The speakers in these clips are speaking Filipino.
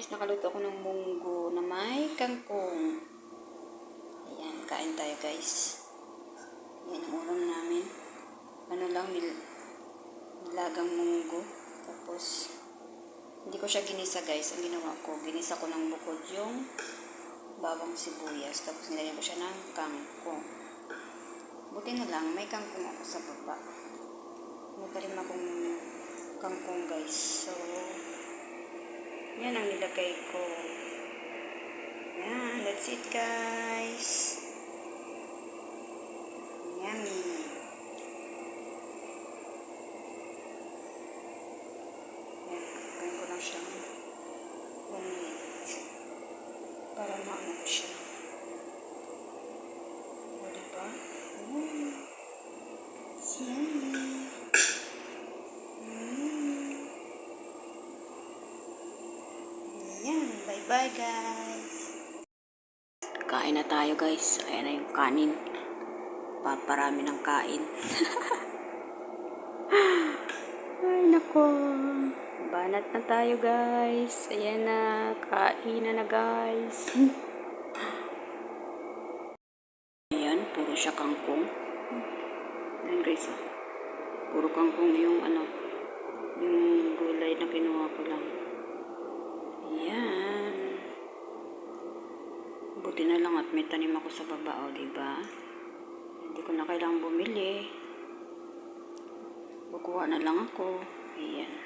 Guys, nakaluto ako ng munggo na may kangkong. Ayan, kain tayo guys. Ayan ang ulam namin. Ano lang, nilagang munggo. Tapos, hindi ko siya ginisa guys. Ang ginawa ko, ginisa ko ng bukod yung bawang sibuyas. Tapos nilagyan ko siya ng kangkong. Buti na lang, may kangkong ako sa baba. May tarim akong kangkong guys. So, yan ang nilagay ko. Yan, that's it guys. Yummy. Yan, gawin ko lang siyang 1 minute. Para maano ko siya. O, diba? It's yummy. Bye guys. Kain na tayo guys. Ayan na yung kanin. Paparami ng kain. Ay nako. Banat na tayo guys. Ayan na. Kain na guys. Ayan. Puro siya kangkong. Ayan guys. Puro kangkong yung yung gulay na kinuha ko lang. Ayan. Buti na lang at may tanim ako sa baba, o diba? Hindi ko na kailangang bumili. Kukuha na lang ako. Ayan.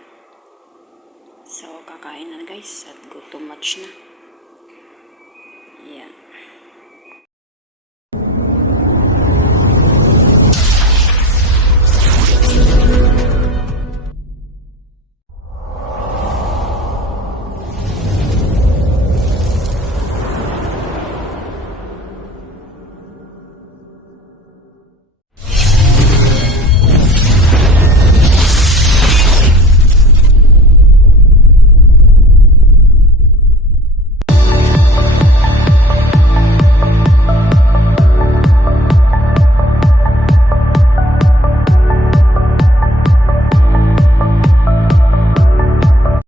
So, kakain na guys at gutom much na.